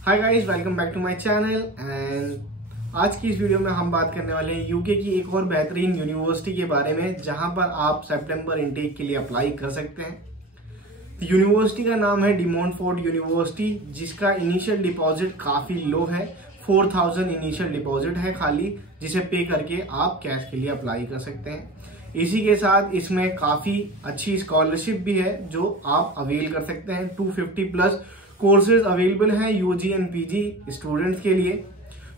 Hi guys, welcome back to my channel. And आज की इस वीडियो में हम बात करने वाले हैं यूके की एक और बेहतरीन यूनिवर्सिटी के बारे में जहां पर आप सितंबर इनटेक के लिए अप्लाई कर सकते हैं। यूनिवर्सिटी का नाम है डी मॉन्टफोर्ट यूनिवर्सिटी, जिसका इनिशियल डिपॉजिट काफी लो है। 4000 इनिशियल डिपॉजिट है खाली, जिसे पे करके आप कैश के लिए अप्लाई कर सकते हैं। इसी के साथ इसमें काफी अच्छी स्कॉलरशिप भी है जो आप अवेल कर सकते हैं। 250 प्लस कोर्सेज अवेलेबल हैं यूजी एंड पीजी स्टूडेंट्स के लिए।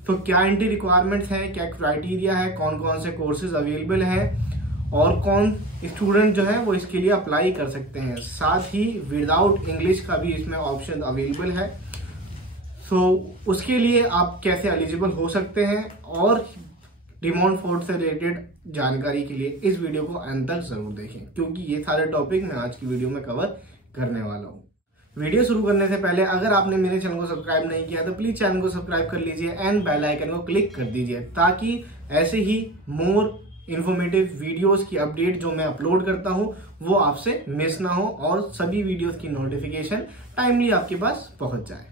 तो क्या एंट्री रिक्वायरमेंट्स है, क्या क्राइटेरिया है, कौन कौन से कोर्सेज अवेलेबल हैं और कौन स्टूडेंट जो है वो इसके लिए अप्लाई कर सकते हैं। साथ ही विदाउट इंग्लिश का भी इसमें ऑप्शन अवेलेबल है। तो उसके लिए आप कैसे एलिजिबल हो सकते हैं और डी मॉन्टफोर्ट से रिलेटेड जानकारी के लिए इस वीडियो को अंत तक जरूर देखें, क्योंकि ये सारे टॉपिक मैं आज की वीडियो में कवर करने वाला हूँ। वीडियो शुरू करने से पहले अगर आपने मेरे चैनल को सब्सक्राइब नहीं किया तो प्लीज चैनल को सब्सक्राइब कर लीजिए एंड बेल आइकन को क्लिक कर दीजिए, ताकि ऐसे ही मोर इन्फॉर्मेटिव वीडियोस की अपडेट जो मैं अपलोड करता हूं वो आपसे मिस ना हो और सभी वीडियोस की नोटिफिकेशन टाइमली आपके पास पहुंच जाए।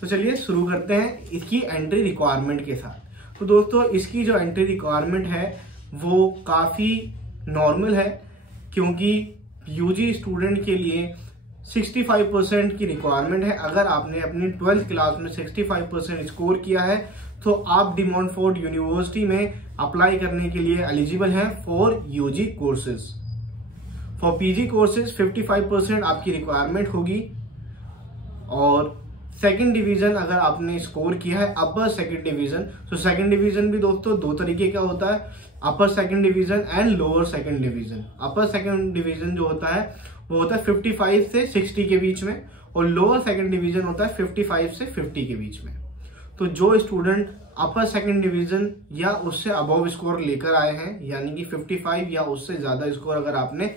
तो चलिए शुरू करते हैं इसकी एंट्री रिक्वायरमेंट के साथ। तो दोस्तों, इसकी जो एंट्री रिक्वायरमेंट है वो काफी नॉर्मल है, क्योंकि यूजी स्टूडेंट के लिए 65% की रिक्वायरमेंट है। अगर आपने अपनी 12th क्लास में 65% स्कोर किया है तो आप डी मॉन्टफोर्ट यूनिवर्सिटी में अप्लाई करने के लिए एलिजिबल हैं for UG courses. For PG courses 55% आपकी रिक्वायरमेंट होगी। और सेकंड डिवीजन अगर आपने स्कोर किया है, अपर सेकंड डिवीजन, तो सेकंड डिवीजन भी दोस्तों दो तरीके का होता है, upper second division and lower second division. Upper second division जो होता है वो होता है 55 से 60 के बीच में, और लोअर सेकंड डिवीजन होता है 55 से 50 के बीच में। तो जो स्टूडेंट अपर सेकंड डिवीजन या उससे अबव स्कोर लेकर आए हैं, यानी कि 55 या उससे ज्यादा स्कोर अगर आपने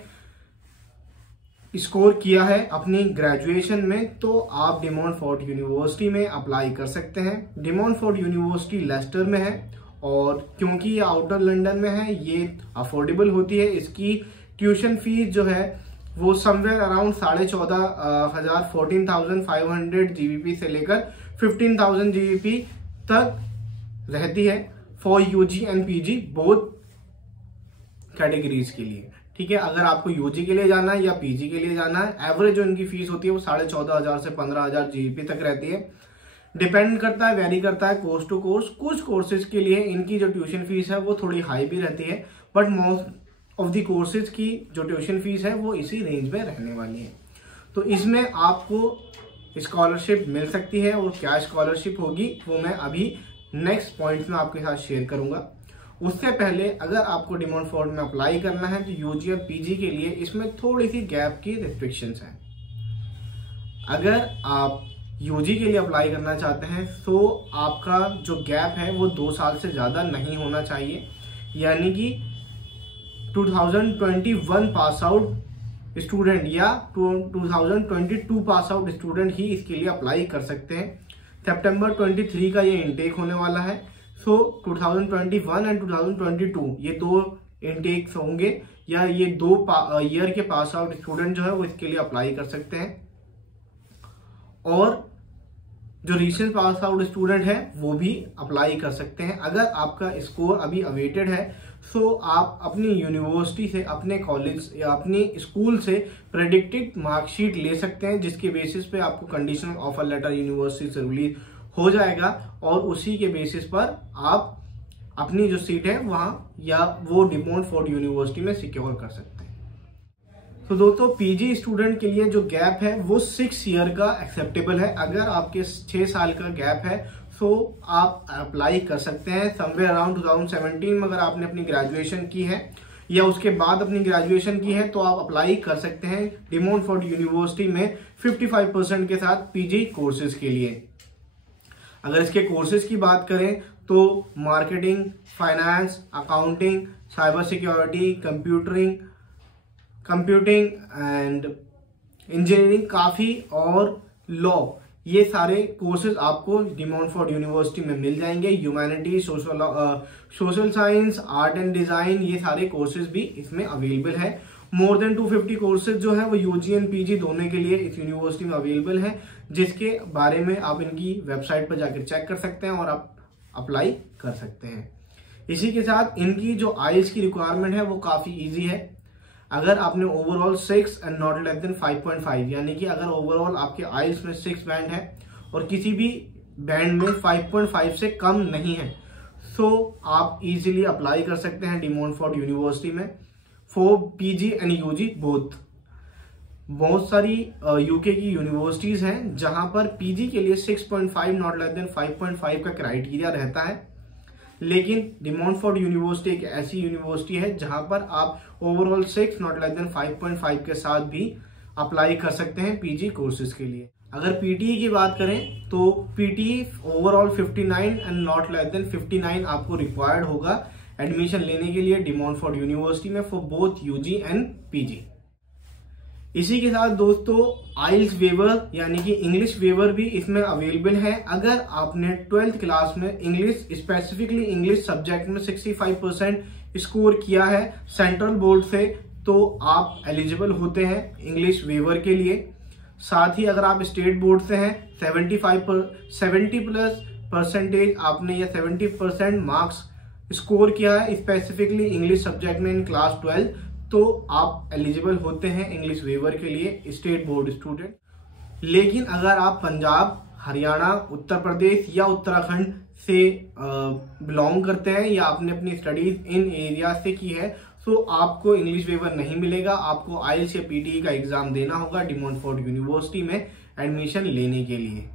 स्कोर किया है अपनी ग्रेजुएशन में, तो आप डी मॉन्टफोर्ट यूनिवर्सिटी में अप्लाई कर सकते हैं। डी मॉन्टफोर्ट यूनिवर्सिटी लेस्टर में है, और क्योंकि ये आउटर लंदन में है ये अफोर्डेबल होती है। इसकी ट्यूशन फीस जो है वो समवेयर अराउंड 14,500 14,500 GBP से लेकर 15,000 GBP तक रहती है for UG and PG both categories के लिए। ठीक है, अगर आपको यूजी के लिए जाना है या पीजी के लिए जाना है, एवरेज जो इनकी फीस होती है वो 14,500 से 15,000 GBP तक रहती है। डिपेंड करता है, वेरी करता है कोर्स टू कोर्स। कुछ कोर्सेज के लिए इनकी जो ट्यूशन फीस है वो थोड़ी हाई भी रहती है, but most of the courses की जो ट्यूशन फीस है वो इसी रेंज में रहने वाली है। तो इसमें आपको स्कॉलरशिप मिल सकती है, और क्या स्कॉलरशिप होगी वो मैं अभी नेक्स्ट पॉइंट में आपके साथ शेयर करूंगा। उससे पहले अगर आपको डी मॉन्टफोर्ट में अप्लाई करना है तो यूजी और पीजी के लिए इसमें थोड़ी सी गैप की रिस्ट्रिक्शंस हैं। अगर आप यूजी के लिए अप्लाई करना चाहते हैं तो आपका जो गैप है वो 2 साल से ज्यादा नहीं होना चाहिए, यानी कि 2021 पास आउट स्टूडेंट या 2022 पास आउट स्टूडेंट ही इसके लिए अप्लाई कर सकते हैं। सितंबर 23 का ये इनटेक होने वाला है। सो 2021 एंड 2022 ये 2 इनटेक्स होंगे, या ये 2 ईयर के पास आउट स्टूडेंट जो है वो इसके लिए अप्लाई कर सकते हैं। और जो रिसेंट पास आउट स्टूडेंट है वो भी अप्लाई कर सकते हैं। अगर आपका स्कोर अभी अवेटेड है तो आप अपनी यूनिवर्सिटी से, अपने कॉलेज या अपनी स्कूल से प्रेडिक्टेड मार्कशीट ले सकते हैं, जिसके बेसिस पे आपको कंडीशनल ऑफर लेटर यूनिवर्सिटी से रिलीज हो जाएगा, और उसी के बेसिस पर आप अपनी जो सीट है वहां या वो डी मॉन्टफोर्ट यूनिवर्सिटी में सिक्योर कर सकते हैं। तो दोस्तों, पीजी स्टूडेंट के लिए जो गैप है वो 6 ईयर का एक्सेप्टेबल है। अगर आपके 6 साल का गैप है तो आप अप्लाई कर सकते हैं। समवेयर अराउंड 2017 में अगर आपने अपनी ग्रेजुएशन की है या उसके बाद अपनी ग्रेजुएशन की है तो आप अप्लाई कर सकते हैं डी मॉन्टफोर्ट यूनिवर्सिटी में 55% के साथ पीजी कोर्सेज के लिए। अगर इसके कोर्सेज की बात करें तो marketing, finance, accounting, cyber security, computing and engineering काफी, और लॉ, ये सारे कोर्सेज आपको डी मॉन्टफोर्ट यूनिवर्सिटी में मिल जाएंगे। Humanity, social science, art and design, ये सारे कोर्सेज भी इसमें अवेलेबल है। मोर देन 250 कोर्सेज जो है वो यूजी एंड पीजी दोनों के लिए इस यूनिवर्सिटी में अवेलेबल है, जिसके बारे में आप इनकी वेबसाइट पर जाकर चेक कर सकते हैं और आप अप्लाई कर सकते हैं। इसी के साथ इनकी जो आइल्स की रिक्वायरमेंट है वो काफी इजी है। अगर आपने overall 6 and not less then 5.5, यानी कि अगर ओवरऑल आपके आइल्स में 6 बैंड है और किसी भी बैंड में 5.5 से कम नहीं है, तो आप इजीली अप्लाई कर सकते हैं डी मॉन्टफोर्ट यूनिवर्सिटी में for PG and UG both. बहुत सारी यूके की यूनिवर्सिटीज हैं जहां पर पीजी के लिए 6.5 नॉट लेस देन 5.5 का क्राइटेरिया रहता है, लेकिन डी मॉन्टफोर्ट यूनिवर्सिटी एक ऐसी यूनिवर्सिटी है जहां पर आप ओवरऑल 6 नॉट लेस देन 5.5 के साथ भी अप्लाई कर सकते हैं पीजी कोर्सेज के लिए। अगर पीटीई की बात करें तो PTE overall 59 and not less than 59 आपको रिक्वायर्ड होगा एडमिशन लेने के लिए डी मॉन्टफोर्ट यूनिवर्सिटी में for both UG and PG. इसी के साथ दोस्तों आइल्स वेवर यानी कि इंग्लिश वेवर भी इसमें अवेलेबल है। अगर आपने 12th क्लास में इंग्लिश, स्पेसिफिकली इंग्लिश सब्जेक्ट में 65% स्कोर किया है सेंट्रल बोर्ड से, तो आप एलिजिबल होते हैं इंग्लिश वेवर के लिए। साथ ही अगर आप स्टेट बोर्ड से हैं 70 प्लस परसेंटेज आपने या 70% मार्क्स स्कोर किया है स्पेसिफिकली इंग्लिश सब्जेक्ट में इन क्लास 12, तो आप एलिजिबल होते हैं इंग्लिश वेवर के लिए स्टेट बोर्ड स्टूडेंट। लेकिन अगर आप पंजाब, हरियाणा, उत्तर प्रदेश या उत्तराखंड से बिलोंग करते हैं या आपने अपनी स्टडीज इन एरिया से की है, तो आपको इंग्लिश वेवर नहीं मिलेगा। आपको आइल्स या पीटीई का एग्जाम देना होगा डी मॉन्टफोर्ट यूनिवर्सिटी में एडमिशन लेने के लिए।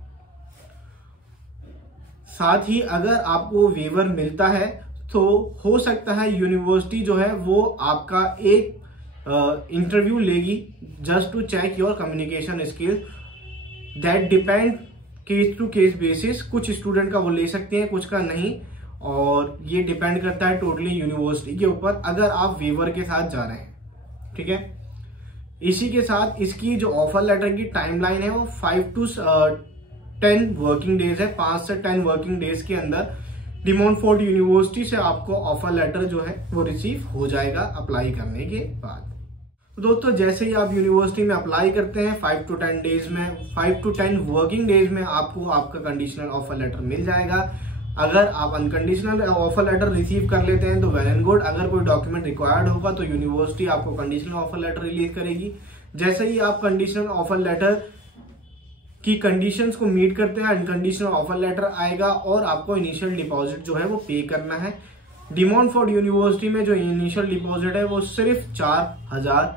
साथ ही अगर आपको वेवर मिलता है तो हो सकता है यूनिवर्सिटी जो है वो आपका एक इंटरव्यू लेगी just to check your communication skill. That depend case to case basis, कुछ स्टूडेंट का वो ले सकते हैं, कुछ का नहीं, और ये डिपेंड करता है टोटली यूनिवर्सिटी के ऊपर अगर आप वेवर के साथ जा रहे हैं। ठीक है, इसी के साथ इसकी जो ऑफर लेटर की टाइमलाइन है वो 5 to 10 वर्किंग डेज है। 5 से 10 वर्किंग डेज के अंदर डी मॉन्टफोर्ट यूनिवर्सिटी से आपको ऑफर लेटर जो है वो रिसीव हो जाएगा अप्लाई करने के बाद। तो दोस्तों जैसे ही आप यूनिवर्सिटी में अप्लाई करते हैं 5 to 10 डेज में, 5 to 10 वर्किंग डेज में आपको आपका कंडीशनल ऑफर लेटर मिल जाएगा। अगर आप अनकंडीशनल ऑफर लेटर रिसीव कर लेते हैं तो वेल एंड गुड। अगर कोई डॉक्यूमेंट रिक्वायर्ड होगा तो यूनिवर्सिटी आपको कंडीशनल ऑफर लेटर रिलीज करेगी। जैसे ही आप कंडीशनल ऑफर लेटर की कंडीशंस को मीट करते हैं, अनकंडीशनल ऑफर लेटर आएगा और आपको इनिशियल डिपॉजिट जो है वो पे करना है। डी मॉन्टफोर्ट यूनिवर्सिटी में जो इनिशियल डिपॉजिट है वो सिर्फ 4000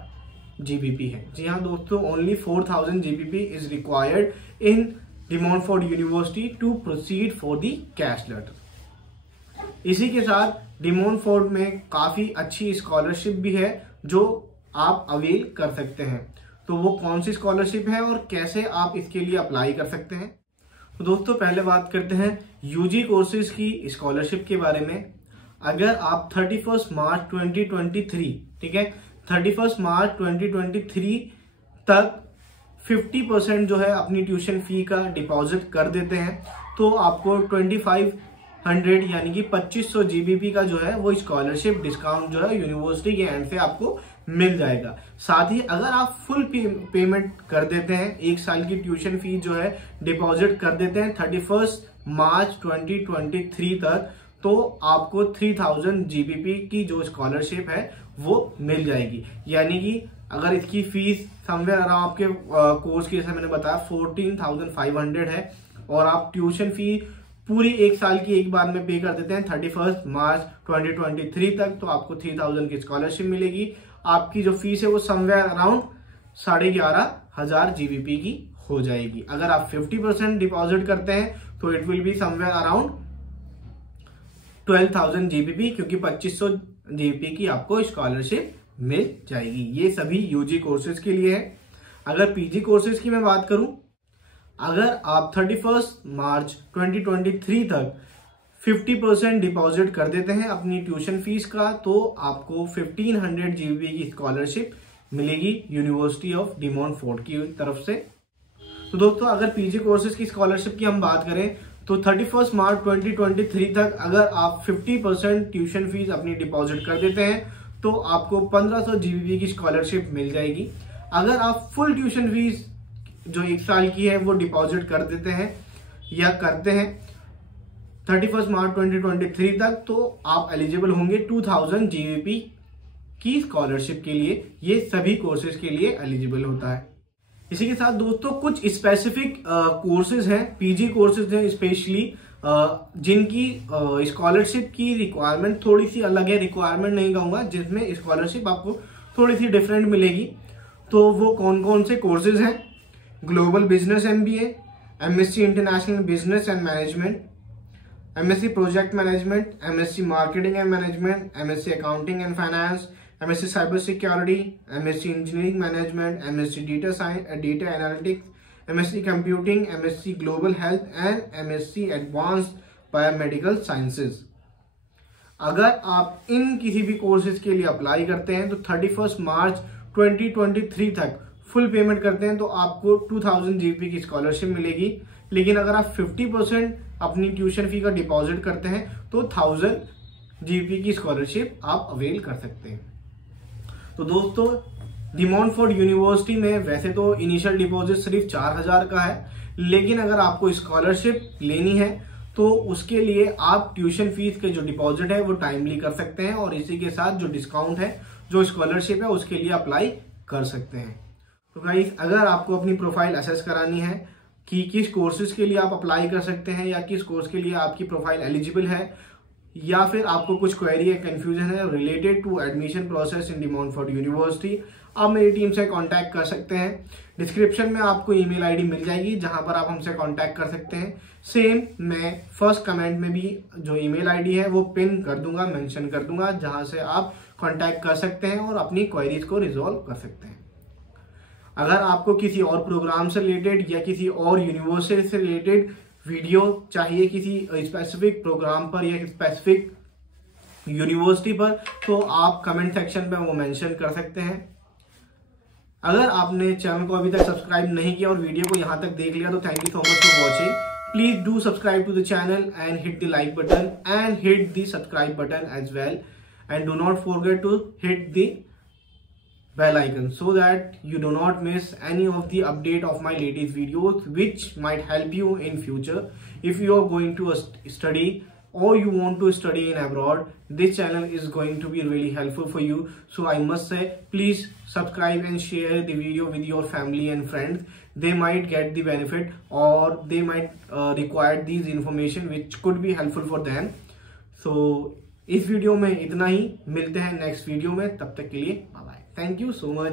GBP है। जी हाँ दोस्तों, only 4000 GBP is required in De Montfort university to proceed for the cash letter. इसी के साथ डी मॉन्टफोर्ट में काफी अच्छी स्कॉलरशिप भी है जो आप अवेल कर सकते हैं। तो वो कौन सी स्कॉलरशिप है और कैसे आप इसके लिए अप्लाई कर सकते हैं, तो दोस्तों पहले बात करते हैं यूजी कोर्सेज की स्कॉलरशिप के बारे में। अगर आप 31 मार्च 2023, ठीक है, 31 मार्च 2023 तक 50% जो है अपनी ट्यूशन फी का डिपॉजिट कर देते हैं तो आपको 2500 यानी कि 2500 GBP का जो है वो स्कॉलरशिप डिस्काउंट जो है यूनिवर्सिटी के एंड से आपको मिल जाएगा। साथ ही अगर आप फुल पेमेंट कर देते हैं, 1 साल की ट्यूशन फी जो है डिपॉजिट कर देते हैं 31 मार्च 2023 तक, तो आपको 3000 GBP की जो स्कॉलरशिप है वो मिल जाएगी। यानी कि अगर इसकी फीस समवेयर अराउंड आपके कोर्स की जैसे मैंने बताया 14,500 है और आप ट्यूशन फी पूरी 1 साल की एक बार में पे कर देते हैं 31 मार्च 2023 तक, तो आपको 3000 की स्कॉलरशिप मिलेगी। आपकी जो फीस है वो समवेयर अराउंड 11,500 GBP की हो जाएगी। अगर आप 50% डिपॉजिट करते हैं तो it will be somewhere around 12,000 GBP, क्योंकि 2500 GBP की आपको स्कॉलरशिप मिल जाएगी। ये सभी यूजी कोर्सेज के लिए है। अगर पीजी कोर्सेज की मैं बात करूं, अगर आप 31 मार्च 2023 तक 50% डिपॉजिट कर देते हैं अपनी ट्यूशन फीस का, तो आपको 1500 GBP की स्कॉलरशिप मिलेगी यूनिवर्सिटी ऑफ डी मॉन्टफोर्ट की तरफ से। तो दोस्तों अगर पीजी कोर्सेज की स्कॉलरशिप की हम बात करें तो 31 मार्च 2023 तक अगर आप 50% ट्यूशन फीस अपनी डिपॉजिट कर देते हैं तो आपको 1500 GBP की स्कॉलरशिप मिल जाएगी। अगर आप फुल ट्यूशन फीस जो 1 साल की है वो डिपॉजिट कर देते हैं या करते हैं 31 मार्च 2023 तक, तो आप एलिजिबल होंगे 2000 GBP की स्कॉलरशिप के लिए। ये सभी कोर्सेज के लिए एलिजिबल होता है। इसी के साथ दोस्तों कुछ स्पेसिफिक कोर्सेज हैं, पीजी कोर्सेज हैं स्पेशली, जिनकी स्कॉलरशिप की रिक्वायरमेंट थोड़ी सी अलग है। रिक्वायरमेंट नहीं कहूंगा, जिसमें स्कॉलरशिप आपको थोड़ी सी डिफरेंट मिलेगी। तो वो कौन कौन से कोर्सेज हैं? Global business MBA, MSc international business and management, MSc project management, MSc marketing and management, MSc accounting and finance, MSc cyber security, MSc engineering management, MSc data analytics, MSc computing, MSc global health and MSc advanced biomedical sciences. अगर आप इन किसी भी courses के लिए apply करते हैं तो 31 मार्च 2023 तक फुल पेमेंट करते हैं तो आपको 2000 GBP की स्कॉलरशिप मिलेगी। लेकिन अगर आप 50% अपनी ट्यूशन फी का डिपॉजिट करते हैं तो 1000 GBP की स्कॉलरशिप आप अवेल कर सकते हैं। तो दोस्तों डी मॉन्टफोर्ट यूनिवर्सिटी में वैसे तो इनिशियल डिपॉजिट सिर्फ 4000 का है, लेकिन अगर आपको स्कॉलरशिप लेनी है तो उसके लिए आप ट्यूशन फीस के जो डिपॉजिट है वो टाइमली कर सकते हैं और इसी के साथ जो डिस्काउंट है, जो स्कॉलरशिप है, उसके लिए अप्लाई कर सकते हैं। तो गाइस, अगर आपको अपनी प्रोफाइल असेस करानी है कि किस कोर्सेज के लिए आप अप्लाई कर सकते हैं या किस कोर्स के लिए आपकी प्रोफाइल एलिजिबल है, या फिर आपको कुछ क्वेरी या कंफ्यूजन है related to admission process in De Montfort university, आप मेरी टीम से कांटेक्ट कर सकते हैं। डिस्क्रिप्शन में आपको ईमेल आईडी मिल जाएगी जहां पर आप हमसे कांटेक्ट कर सकते हैं। सेम मैं फर्स्ट कमेंट में भी जो ईमेल आईडी है वो पिन कर दूंगा, मेंशन कर दूंगा, जहां से आप कांटेक्ट कर सकते हैं और अपनी क्वेरीज को रिजॉल्व कर सकते हैं। अगर आपको किसी और प्रोग्राम से रिलेटेड या किसी और यूनिवर्सिटी से रिलेटेड वीडियो चाहिए किसी स्पेसिफिक प्रोग्राम पर या स्पेसिफिक यूनिवर्सिटी पर, तो आप कमेंट सेक्शन में वो मेंशन कर सकते हैं। अगर आपने चैनल को अभी तक सब्सक्राइब नहीं किया और वीडियो को यहां तक देख लिया तो thank you so much for watching. Please do subscribe to the channel and hit the like button and hit the subscribe button as well, and do not forget to hit the bell icon so that you do not miss any of the update of my latest videos which might help you in future. If you are going to study or you want to study in abroad, this channel is going to be really helpful for you. So I must say, please subscribe and share the video with your family and friends. They might get the benefit or they might require these information which could be helpful for them. So इस video में इतना ही, मिलते हैं next video में, तब तक के लिए bye bye. Thank you so much.